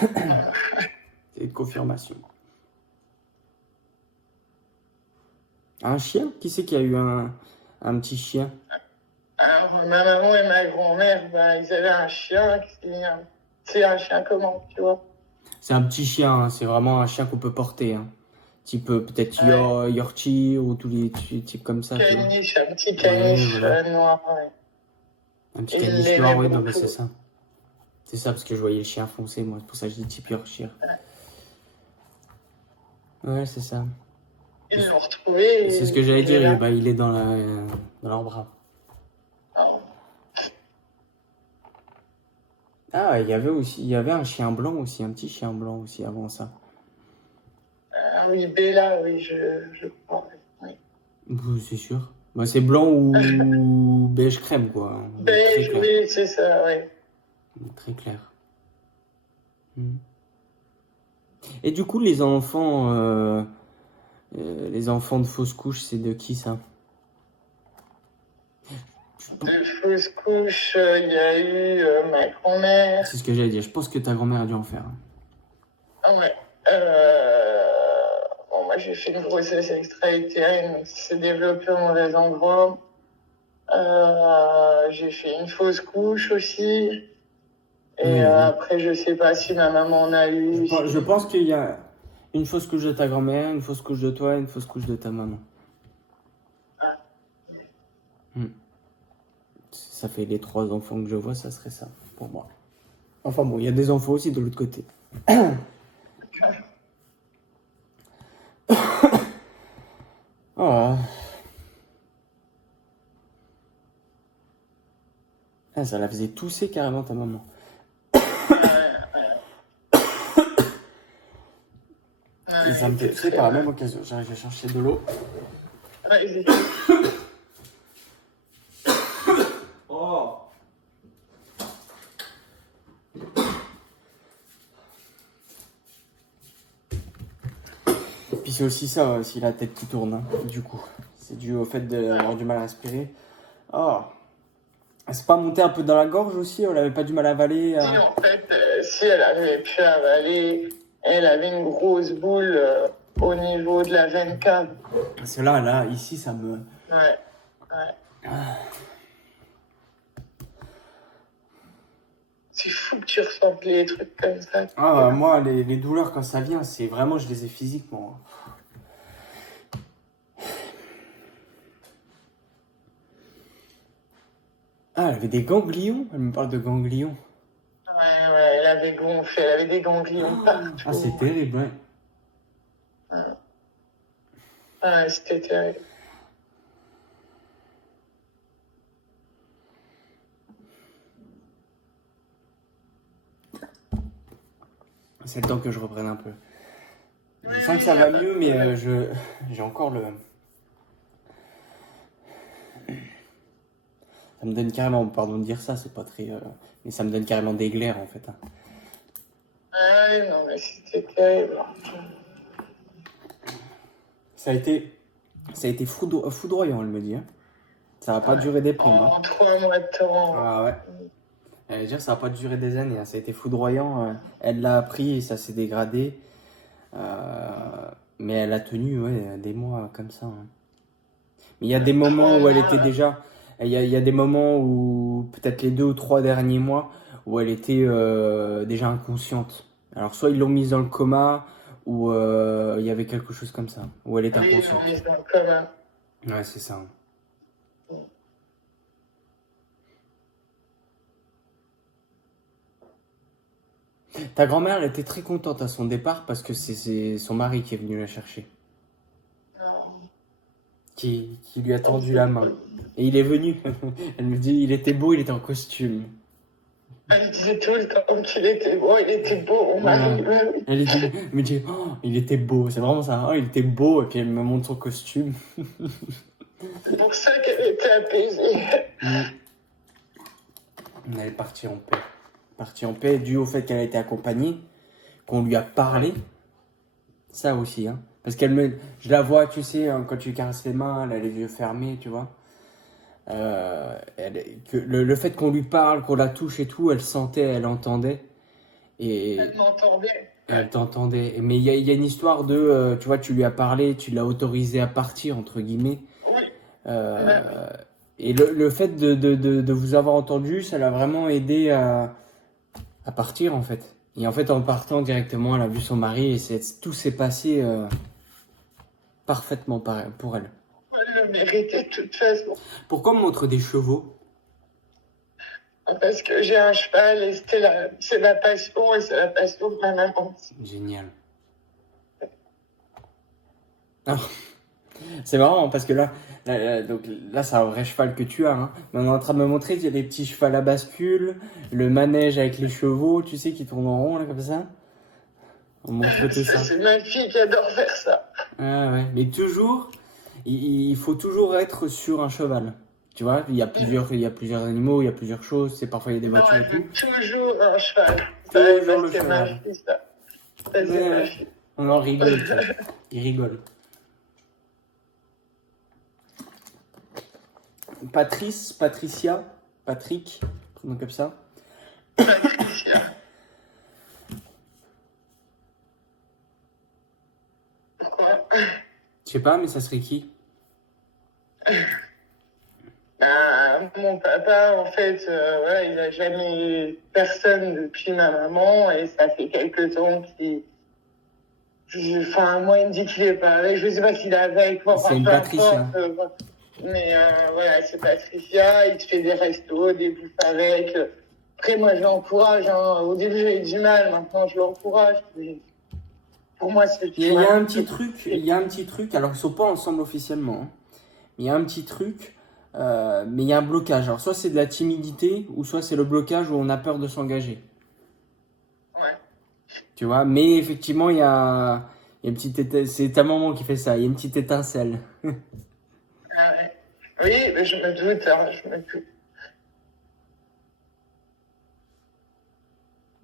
C'est une confirmation. Un chien? Qui c'est qui a eu un petit chien? Alors, ma maman et ma grand-mère, bah, ils avaient un chien. C'est un chien comment, tu vois? C'est un petit chien, hein. C'est vraiment un chien qu'on peut porter, hein. Type peut-être Yorkshire ou tous les types comme ça, tu vois. Caniche, un petit caniche voilà. Noir. Ouais. Un petit Il caniche l'aimait noir, oui, non, mais beaucoup. c'est ça. C'est ça, parce que je voyais le chien foncé, moi. C'est pour ça que je dis type Yorkshire. Ouais, c'est ça. Ils l'ont retrouvé. C'est ce que j'allais dire, bah, il est dans leur bras. Oh. Ah, il y avait un chien blanc aussi, un petit chien blanc aussi avant ça. Ah oui, Bella, oui, je crois. Oui. Oui, c'est sûr. Bah, c'est blanc ou beige crème, quoi. Beige, oui, c'est ça, oui. Très clair. Et du coup, les enfants de fausse couche, c'est de qui ça? De fausse couche, il y a eu ma grand-mère. C'est ce que j'allais dire. Je pense que ta grand-mère a dû en faire. Ah ouais. Bon, moi, j'ai fait une grossesse extra-utérine, donc ça s'est développé au mauvais endroit. J'ai fait une fausse couche aussi. Et Oui. après, je sais pas si ma maman en a eu. Je pense qu'il y a une fausse couche de ta grand-mère, une fausse couche de toi et une fausse couche de ta maman. Ah. Ça fait les 3 enfants que je vois, ça serait ça pour moi. Enfin bon, il y a des enfants aussi de l'autre côté. Oh. Ah, ça la faisait tousser carrément ta maman. Et ça me fait tousser par la même occasion. J'arrive à chercher de l'eau. Oh. Et puis c'est aussi ça, aussi la tête qui tourne, hein, du coup. C'est dû au fait d'avoir du mal à respirer. Oh. C'est pas monté un peu dans la gorge aussi? Elle avait pas du mal à avaler? Oui, en fait, si elle avait pu avaler, elle avait une grosse boule au niveau de la veine cave. Parce que là, ici, ça me... Ouais. C'est fou que tu ressentes les trucs comme ça. Ah, moi, les douleurs, quand ça vient, c'est vraiment, je les ai physiquement. Ah, elle avait des ganglions? Elle me parle de ganglions. Ouais, elle avait gonflé, elle avait des ganglions partout. Ah, c'est terrible, ouais. Ah, c'était terrible. C'est le temps que je reprenne un peu. Je sens que ça va mieux, mais j'ai encore le... Ça me donne carrément, pardon de dire ça, c'est pas très... mais ça me donne carrément des glaires, en fait. Hein. Ah oui, non, mais c'était terrible. Ça a été foudroyant, elle me dit. Hein. Ça va pas durer des plombes. En 3 mois de temps. Ah ouais. Elle va dire ça va pas durer des années. Hein. Ça a été foudroyant. Elle l'a appris et ça s'est dégradé. Mais elle a tenu des mois comme ça. Hein. Mais il y a des moments où elle était déjà... Il y a des moments où, peut-être les 2 ou 3 derniers mois, où elle était déjà inconsciente. Alors soit ils l'ont mise dans le coma, ou il y avait quelque chose comme ça, où elle était inconsciente. Ils l'ont mise dans le coma. Ouais, c'est ça. Ta grand-mère, elle était très contente à son départ parce que c'est son mari qui est venu la chercher, qui lui a tendu la main. Et il est venu. Elle me dit, il était beau, il était en costume. Elle disait tout le temps qu'il était beau, il était beau, mon mari. Elle me dit, oh, il était beau, c'est vraiment ça, oh, il était beau, et puis elle me montre son costume. C'est pour ça qu'elle était apaisée. Elle est partie en paix. Partie en paix dû au fait qu'elle a été accompagnée, qu'on lui a parlé. Ça aussi, hein. Parce je la vois, tu sais, hein, quand tu lui caresses les mains, elle a les yeux fermés, tu vois. Le fait qu'on lui parle, qu'on la touche et tout, elle sentait, elle entendait. Et Elle m'entendait. elle t'entendait. Mais il y a une histoire de, tu vois, tu lui as parlé, tu l'as autorisé à partir, entre guillemets. Oui. Et le fait de vous avoir entendu, ça l'a vraiment aidé à partir, en fait. Et en fait, en partant directement, elle a vu son mari et tout s'est passé parfaitement pour elle. Elle le méritait de toute façon. Pourquoi on montre des chevaux? Parce que j'ai un cheval et c'est ma passion et c'est la passion de ma maman. Génial. Alors, c'est marrant parce que donc là c'est un vrai cheval que tu as. Hein. Mais on est en train de me montrer qu'il y a des petits chevals à bascule, le manège avec les chevaux, tu sais, qui tournent en rond là comme ça. On montre tout ça. C'est ma fille qui adore faire ça. Ah ouais, mais toujours, il faut toujours être sur un cheval. Tu vois, il y a plusieurs animaux, il y a plusieurs choses, parfois il y a des voitures et tout. Toujours un cheval. Toujours le C'est ma cheval. fille, ça. Ça, c'est ma fille. On en rigole, tu vois. Il rigole. Patricia, Patrick, prénom comme ça. Patricia. Pourquoi? Je sais pas, mais ça serait qui? Mon papa, en fait, voilà, il n'a jamais eu personne depuis ma maman et ça fait quelques temps enfin, moi, il me dit qu'il est pas avec. Je sais pas s'il est avec. Moi, C'est une Patricia. Mais voilà, c'est Patricia. Il te fait des restos, des bouffes avec. Après, moi, je l'encourage. Hein. Au début, j'avais du mal. Maintenant, je l'encourage. Pour moi, c'est... Il y a un petit truc. Alors, ils sont pas ensemble officiellement. Hein. Il y a un petit truc. Mais il y a un blocage. Alors, soit c'est de la timidité, ou soit c'est le blocage où on a peur de s'engager. Ouais. Tu vois, mais effectivement, il y a une petite étincelle. C'est ta maman qui fait ça. Il y a une petite étincelle. Ah ouais. Oui, mais je me doute. Hein, je me doute.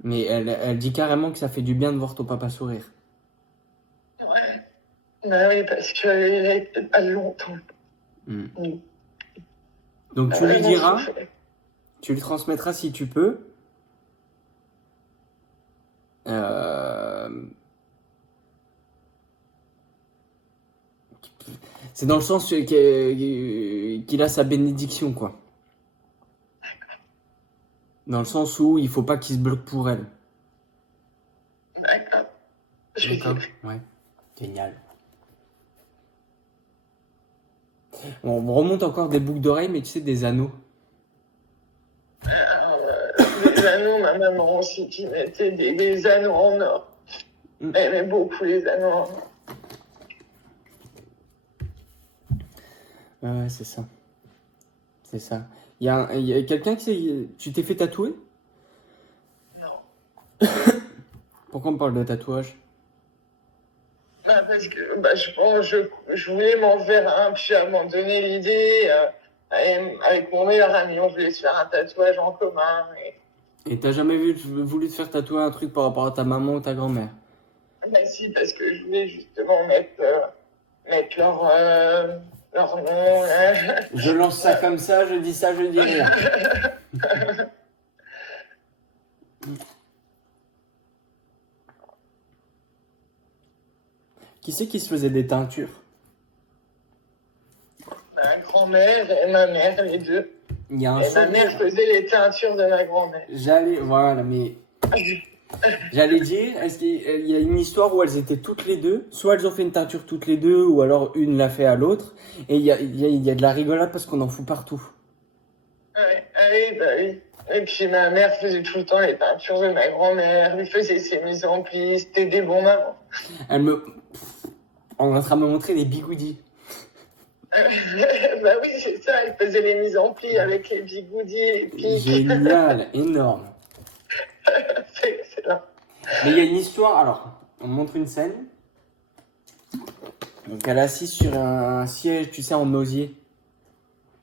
Mais elle dit carrément que ça fait du bien de voir ton papa sourire. Ouais. Bah oui, parce qu'il a été pas longtemps. Donc tu lui diras, tu lui transmettras si tu peux. C'est dans le sens qu'il a sa bénédiction, quoi. Dans le sens où il faut pas qu'il se bloque pour elle. D'accord. D'accord. Ouais. Génial. On remonte encore des boucles d'oreilles, mais tu sais, des anneaux. Les anneaux, ma maman aussi qui mettait des anneaux en or. Elle aimait beaucoup les anneaux en or. Ouais, c'est ça. C'est ça. Il y a quelqu'un qui tu t'es fait tatouer? Non. Pourquoi on parle de tatouage? Parce que je voulais m'en faire un, puis à un moment donné l'idée, avec mon meilleur ami, on voulait se faire un tatouage en commun. Et t'as jamais voulu te faire tatouer un truc par rapport à ta maman ou ta grand-mère? Bah si, parce que je voulais justement mettre leur nom. Je lance ça comme ça, je dis ça, je dis rien. Qui c'est qui se faisait des teintures? Ma grand-mère et ma mère, les deux. Il y a un et ma mère faisait les teintures de ma grand-mère. J'allais dire, est-ce qu'il y a une histoire où elles étaient toutes les deux? Soit elles ont fait une teinture toutes les deux, ou alors une l'a fait à l'autre. Et il y a de la rigolade parce qu'on en fout partout. Oui, bah oui. Et puis ma mère faisait tout le temps les peintures de ma grand-mère, lui faisait ses mises en plis, c'était des bons mamans. Elle me... On est en train de me montrer des bigoudis. Bah oui, c'est ça, elle faisait les mises en plis avec les bigoudis, les pics. Génial, énorme. C'est excellent. Mais il y a une histoire, alors, on me montre une scène. Donc elle est assise sur un siège, tu sais, en osier.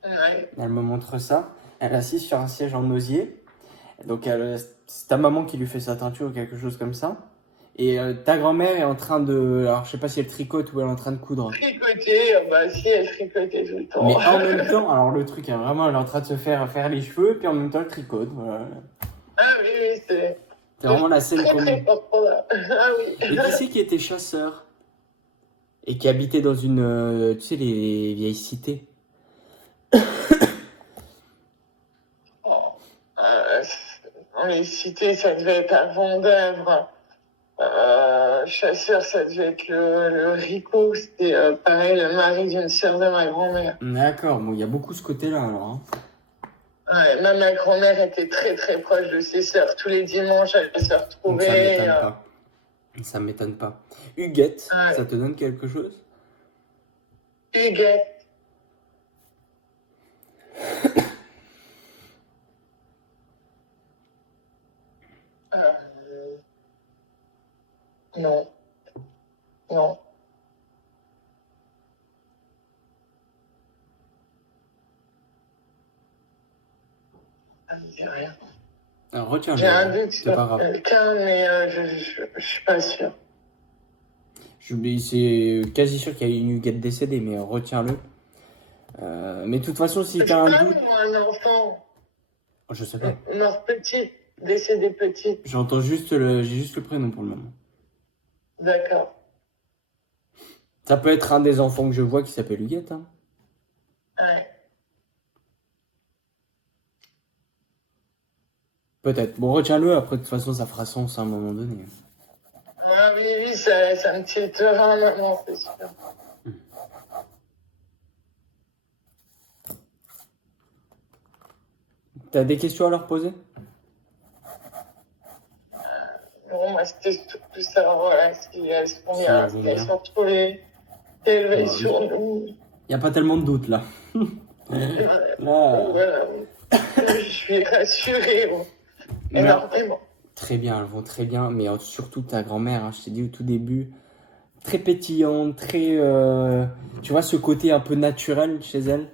Ouais. Elle me montre ça. Elle est assise sur un siège en osier. Donc c'est ta maman qui lui fait sa teinture ou quelque chose comme ça. Et ta grand-mère est en train de... Alors je sais pas si elle tricote ou elle est en train de coudre. Tricoter, bah si, elle tricotait tout le temps. Mais en même temps, alors le truc, hein, vraiment, elle est en train de se faire les cheveux, puis en même temps, elle tricote. Voilà. Ah oui, oui, c'est vraiment la scène très commune. fort là. Ah oui. Et qui c'est qui était chasseur et qui habitait dans une, tu sais, les vieilles cités. Euh, dans les cités, ça devait être à Vendeuvre. Chasseur, ça devait être le Rico. C'était pareil, le mari d'une sœur de ma grand-mère. D'accord, bon, il y a beaucoup ce côté-là alors. Hein. Ouais, même ma grand-mère était très très proche de ses sœurs. Tous les dimanches, elle se Donc ça retrouvait. m'étonne pas. Ça m'étonne pas. Huguette, Ouais. ça te donne quelque chose? Huguette. Non. Non. Ça me dit rien. Alors retiens-le. J'ai un doute C'est sur pas grave. quelqu'un, mais je suis pas sûre. C'est quasi sûr qu'il y a une Huguette décédée, mais retiens-le. Mais de toute façon, si t'as un doute... Ou un enfant Je sais pas. mort petit, décédé petit. J'ai juste le prénom pour le moment. D'accord. Ça peut être un des enfants que je vois qui s'appelle Huguette. Hein. Ouais. Peut-être. Bon, retiens-le, après de toute façon ça fera sens à un moment donné. Ah oui, oui, ça me tiltera maintenant, c'est sûr. T'as des questions à leur poser? Bon, moi, c'était tout ça, voilà, si elles sont Si bien, elles vont si elles bien. sont trouvées élevées Bon, sur nous. y a pas tellement de doute là. Là, Voilà. Je suis rassurée, mais énormément. très bien, elles vont très bien, mais surtout ta grand-mère, hein, je t'ai dit au tout début, très pétillante, très... tu vois ce côté un peu naturel chez elle?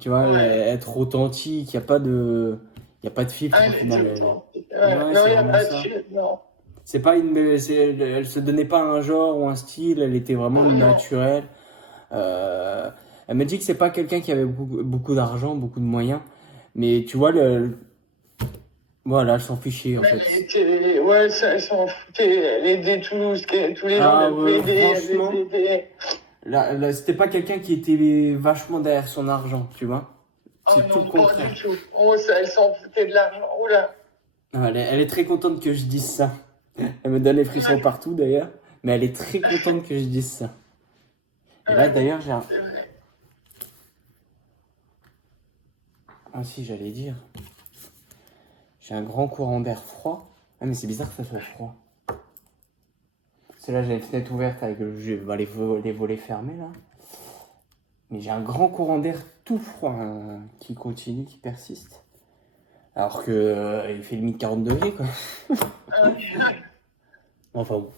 Tu vois, Ouais. être authentique, il n'y a pas de... Y a pas de filtre Ah, au elle est final. tout le temps. Ouais, Non, il c'est n'y a vraiment pas de ça. chute, non. C'est pas elle se donnait pas un genre ou un style, elle était vraiment Non. naturelle. Elle m'a dit que c'est pas quelqu'un qui avait beaucoup d'argent, beaucoup de moyens, mais tu vois, voilà, elle s'en fichait en Elle fait. était, ouais, ça, elle s'en foutait. Elle aidait tous les gens Ah le pouvaient ouais, aider. Elle franchement, les aidait. là, c'était pas quelqu'un qui était vachement derrière son argent, tu vois. Oh C'est tout non, le pas contraire. du tout. Oh, ça, elle s'en foutait de l'argent. Oula. Ah, elle est très contente que je dise ça. Elle me donne les frissons Ouais, partout d'ailleurs, mais elle est très contente que je dise ça. Et là d'ailleurs, c'est vrai. Ah si, j'allais dire. J'ai un grand courant d'air froid. Ah mais c'est bizarre que ça soit froid. C'est là, j'ai les fenêtres ouvertes avec les volets fermés là. Mais j'ai un grand courant d'air tout froid hein, qui continue, qui persiste. Alors que il fait limite 40 degrés quoi. Enfin bon.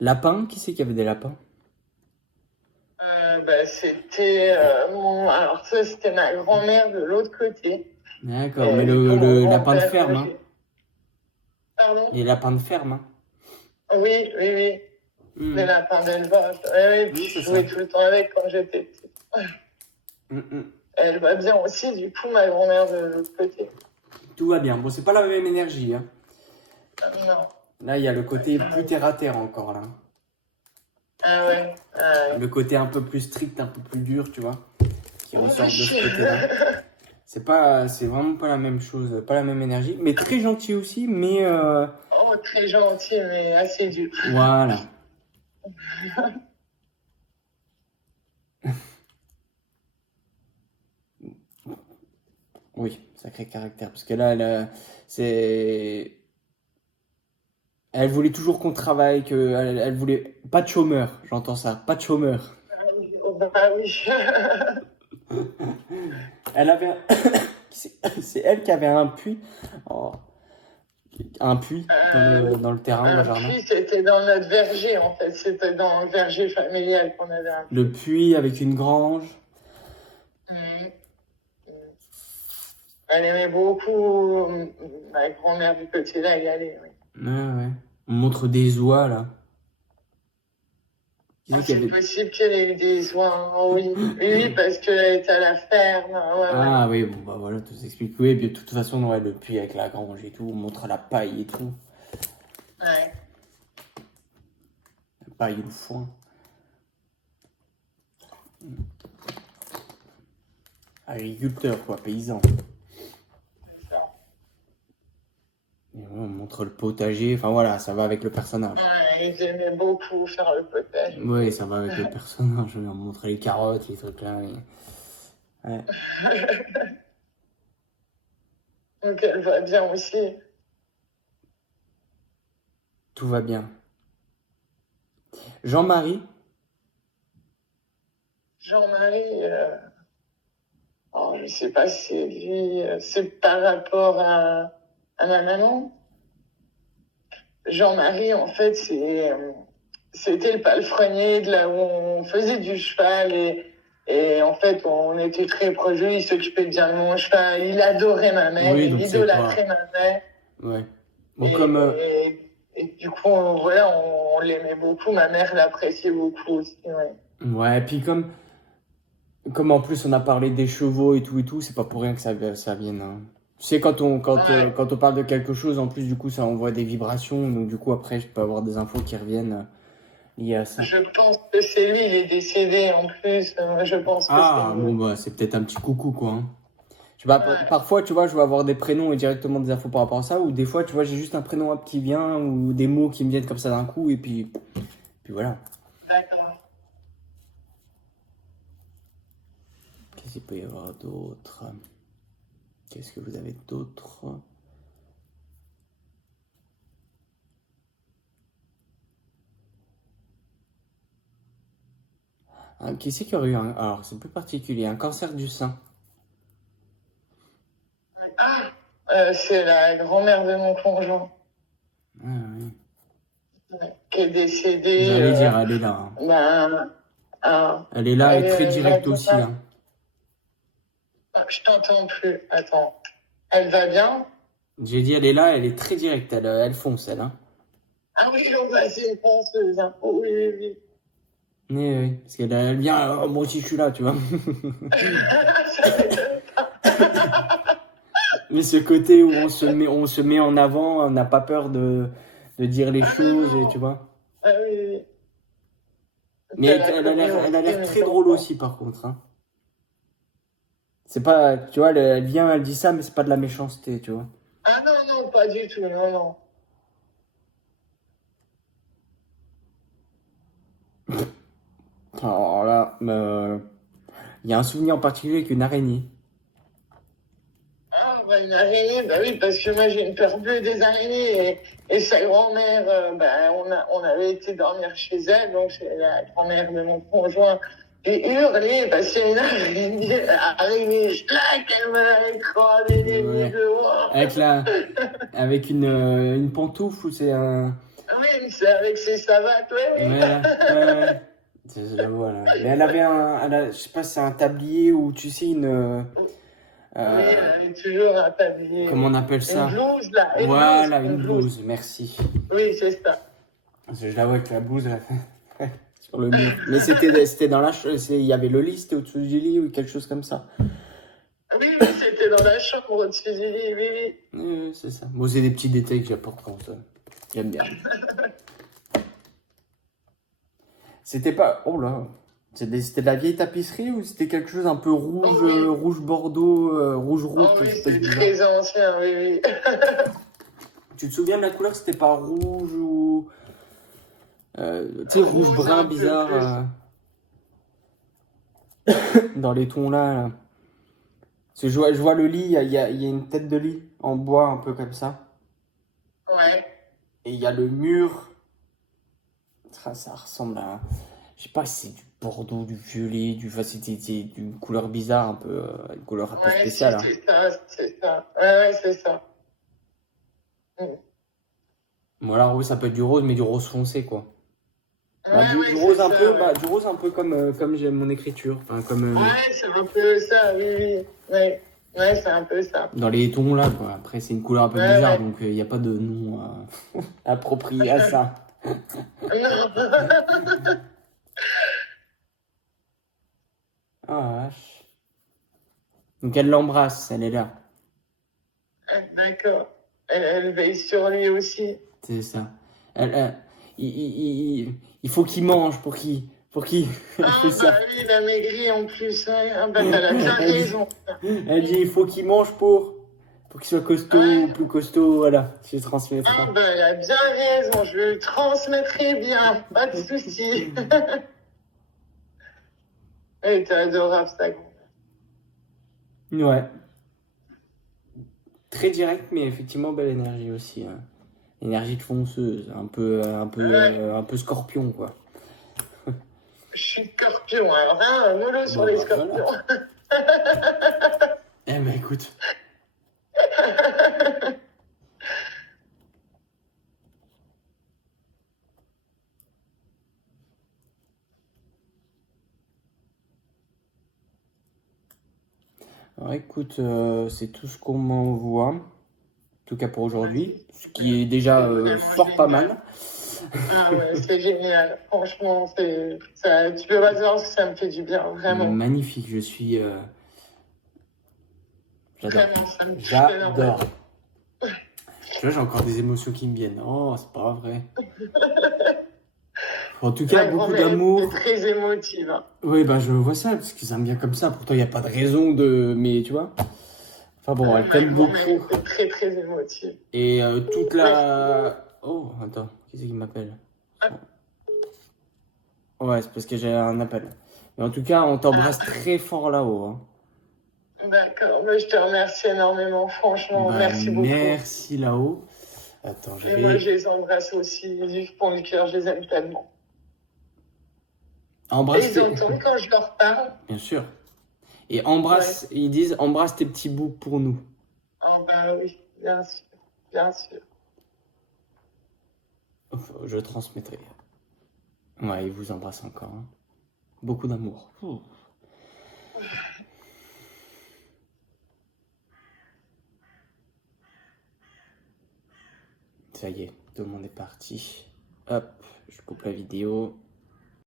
Lapin, qui c'est qui avait des lapins? Bah, c'était alors ça, c'était ma grand-mère de l'autre côté. D'accord, mais Du coup, mon le lapin de grand-père, ferme, hein. Pardon? Les lapins de ferme, hein. Oui, oui, oui. Hmm. Les lapins d'élevage. Oui, puis Oui, je c'est jouais ça. tout le temps avec quand j'étais petite. Elle va bien aussi, du coup, ma grand-mère de l'autre côté. Tout va bien. Bon, c'est pas la même énergie, hein. Non. Là, il y a le côté plus terre à terre encore, là. Ah ouais. Le côté un peu plus strict, un peu plus dur, tu vois, qui ressort de ce côté-là. C'est vraiment pas la même chose, pas la même énergie, mais très gentil aussi, mais Oh, très gentil, mais assez dur. voilà. Oui, sacré caractère. Parce que là, c'est... Elle voulait toujours qu'on travaille, elle voulait... Pas de chômeur, j'entends ça. Pas de chômeur. Oh, bah oui. Elle avait... C'est elle qui avait un puits. Oh, un puits dans le terrain, dans le jardin. Puis c'était dans notre verger, en fait. C'était dans le verger familial qu'on avait un Le puits avec une grange. puits. Elle aimait beaucoup ma grand-mère du côté-là y aller, oui. Ouais, ouais. On montre des oies, là. Qui c'est qu'il y C'est avait... possible qu'elle ait eu des oies, oui. Oui, parce qu'elle était à la ferme. Ouais, ouais. Ah oui, bon, bah voilà, tout s'explique. Oui, et puis de toute façon, ouais, le puits avec la grange et tout, on montre la paille et tout. Ouais. La paille et le foin. Agriculteur, quoi, paysan. C'est ça. Et ouais, on montre le potager, enfin voilà, ça va avec le personnage. Ouais, ils aimaient beaucoup faire le potage. Oui, ça va avec le personnage. On montre les carottes, les trucs là. Ouais. Donc elle va bien aussi. Tout va bien. Jean-Marie, Jean-Marie, oh, je sais pas si c'est lui, c'est par rapport à ma maman. Jean-Marie, en fait, c'était le palefrenier de là où on faisait du cheval et en fait, on était très proches de lui. Il s'occupait bien de mon cheval. Il adorait ma mère. Oui, Il donc c'est idolâtrait pas... ma mère. Ouais. Bon, Et, comme... et du coup, voilà, on l'aimait beaucoup. Ma mère l'appréciait beaucoup aussi. Ouais. Ouais, et puis comme en plus on a parlé des chevaux et tout, c'est pas pour rien que ça vienne. Hein. Tu sais, Ouais. quand on parle de quelque chose, en plus, du coup, ça envoie des vibrations. Donc, du coup, après, je peux avoir des infos qui reviennent liées à ça. Je pense que c'est lui. Il est décédé en plus. Je pense que c'est Ah, bon, lui. bah, c'est peut-être un petit coucou, quoi. Hein. Je sais pas, Ouais. parfois, tu vois, je vais avoir des prénoms et directement des infos par rapport à ça, ou des fois, tu vois, j'ai juste un prénom hop, qui vient, ou des mots qui me viennent comme ça d'un coup, et puis voilà. D'accord. Qu'est-ce qu'il peut y avoir d'autre? Qu'est-ce que vous avez d'autre? Ah, qui c'est qui aurait eu un... Alors, c'est plus particulier, un cancer du sein. Ah, c'est la grand-mère de mon conjoint Ah, oui. qui est décédée. J'allais dire, elle est là. Hein. Ben, Elle est là et très va directe aussi. bien. Hein. Ah, je t'entends plus. Attends. Elle va bien? J'ai dit, elle est là, elle est très directe, elle fonce, elle. Hein. Ah oui, on va c'est une penseuse. Hein. Oh, oui, oui, oui. Oui, oui, parce qu'elle vient, oh, moi aussi je suis là, tu vois. Ça m'étonne pas. Mais ce côté où on se met en avant, on n'a pas peur de dire les Ah choses, et non. tu vois. Ah oui, oui. Mais C'est la elle a l'air communauté, très mais drôle bon. aussi, par contre. Hein. C'est pas, tu vois, elle vient, elle dit ça, mais c'est pas de la méchanceté, tu vois. Ah non, non, pas du tout. Non, non. Alors là, il y a un souvenir en particulier avec une araignée. Ah, bah, une araignée, bah oui, parce que moi j'ai une peur bleue des araignées et sa grand-mère, bah, on avait été dormir chez elle, donc c'est la grand-mère de mon conjoint. J'ai hurlé parce qu'il y a une araignée, schlac, elle m'a écrasé les Ouais. dehors. Avec une pantoufle ou c'est un... Oui, mais c'est avec ses savates, oui, oui. Ouais, là. Ouais. Je la vois, là. Mais elle avait je sais pas si c'est un tablier ou tu sais, Oui, euh, elle est toujours un tablier. comment on appelle Une ça? blouse, là. Voilà, une Une blouse. blouse, merci. Oui, c'est ça. Parce que je la vois avec la blouse là, sur le mur. Mais c'était dans la chambre, il y avait le lit, c'était au-dessus du lit ou quelque chose comme ça. Oui, oui, c'était dans la chambre au-dessus du lit, oui, oui. Oui, c'est ça. Bon, c'est des petits détails que j'apporte quand ça. J'aime bien. C'était pas... Oh là. C'était de la vieille tapisserie ou c'était quelque chose un peu rouge, Oh oui. rouge bordeaux, rouge Oh rouge, oui, quelque chose c'est de bizarre. très ancien, oui, oui. Tu te souviens de la couleur? C'était pas rouge ou... tu sais, rouge brun un peu bizarre plus. dans les tons là, là. Parce que je vois le lit, il y a une tête de lit en bois un peu comme ça. Ouais. Et il y a le mur. Ça ressemble à. Je sais pas si c'est du bordeaux, du violet, enfin, c'est d'une couleur bizarre, un peu, une couleur un peu Ouais, si, spéciale, hein. c'est ça, c'est ça. Ouais, c'est ça. Mm. Ou alors, oui, ça peut être du rose, mais du rose foncé, quoi. Bah, Ouais, ouais, c'est ça, ouais. du rose un peu comme j'aime mon écriture. Enfin, comme Ouais, c'est un peu ça, oui, oui. Ouais, ouais, c'est un peu ça. dans les tons là, quoi. Après, c'est une couleur un peu Ouais, bizarre, ouais. donc il n'y a pas de nom approprié à ça. Non. Ah, vache. Donc, elle l'embrasse, elle est là. D'accord. Elle veille sur lui aussi. C'est ça. Elle, il faut qu'il mange pour qu'il elle fait Ah, bah ça. oui, il a maigri en plus. Ouais. Ah, bah, t'as bien Elle dit, raison. elle dit, il faut qu'il mange pour qu'il soit costaud, Ouais. plus costaud, voilà. Je transmettrai. Ah, bah, elle a bien raison. Je le transmettrai bien. Pas de souci. Elle était adorable, ça. Ouais. Très direct, mais effectivement, belle énergie aussi, hein. Énergie de fonceuse, Ouais. un peu scorpion, quoi. Je suis scorpion. Alors, hein, mollo sur Bon, les bah scorpions. voilà. Eh ben écoute, alors écoute, c'est tout ce qu'on m'envoie, en tout cas pour aujourd'hui, ce qui est déjà C'est vraiment fort pas génial. mal. Ah ouais, c'est génial. Franchement, c'est ça, tu peux pas savoir si ça me fait du bien, vraiment. Magnifique, j'adore. Vraiment, ça me touche énormément. J'adore. Tu vois, j'ai encore des émotions qui me viennent. Oh, c'est pas vrai. En tout cas, Ma beaucoup grand-mère était d'amour. très émotive, hein. Oui, bah je vois ça, parce que ça me vient comme ça. Pourtant, il n'y a pas de raison de. Mais tu vois. Enfin bon, elle Ma t'aime grand-mère beaucoup. était très très émotive. Et toute Ouais. la. Oh, attends, qui c'est qui m'appelle? Ouais, c'est parce que j'ai un appel. Mais en tout cas, on t'embrasse très fort là-haut, hein. D'accord. Mais je te remercie énormément, franchement. Bah, Merci beaucoup. merci là-haut. Attends, je Et moi, je vais. les embrasse aussi du fond du cœur. Je les aime tellement. Et Embrasse ils tes. entendent quand je leur parle. Bien sûr. Et Ouais. ils disent embrasse tes petits bouts pour nous. Ah bah oui, bien sûr. Bien sûr. Enfin, je transmettrai. Ouais, ils vous embrassent encore, hein. Beaucoup d'amour. Ouh. Ça y est, tout le monde est parti. Hop, je coupe la vidéo.